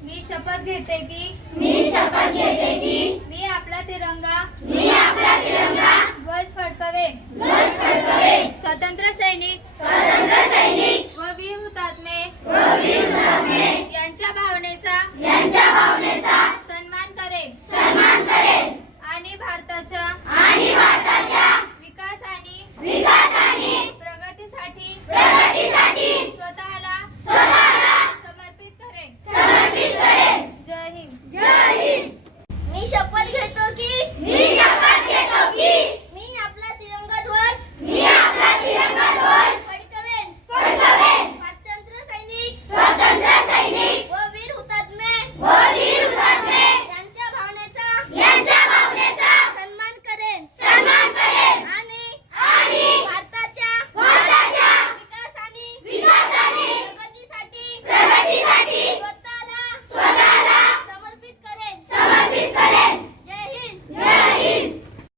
मी शपथ घेते की मी आपला तिरंगा ध्वज फडकवे स्वतंत्र सैनिक व वीर हुतात्मे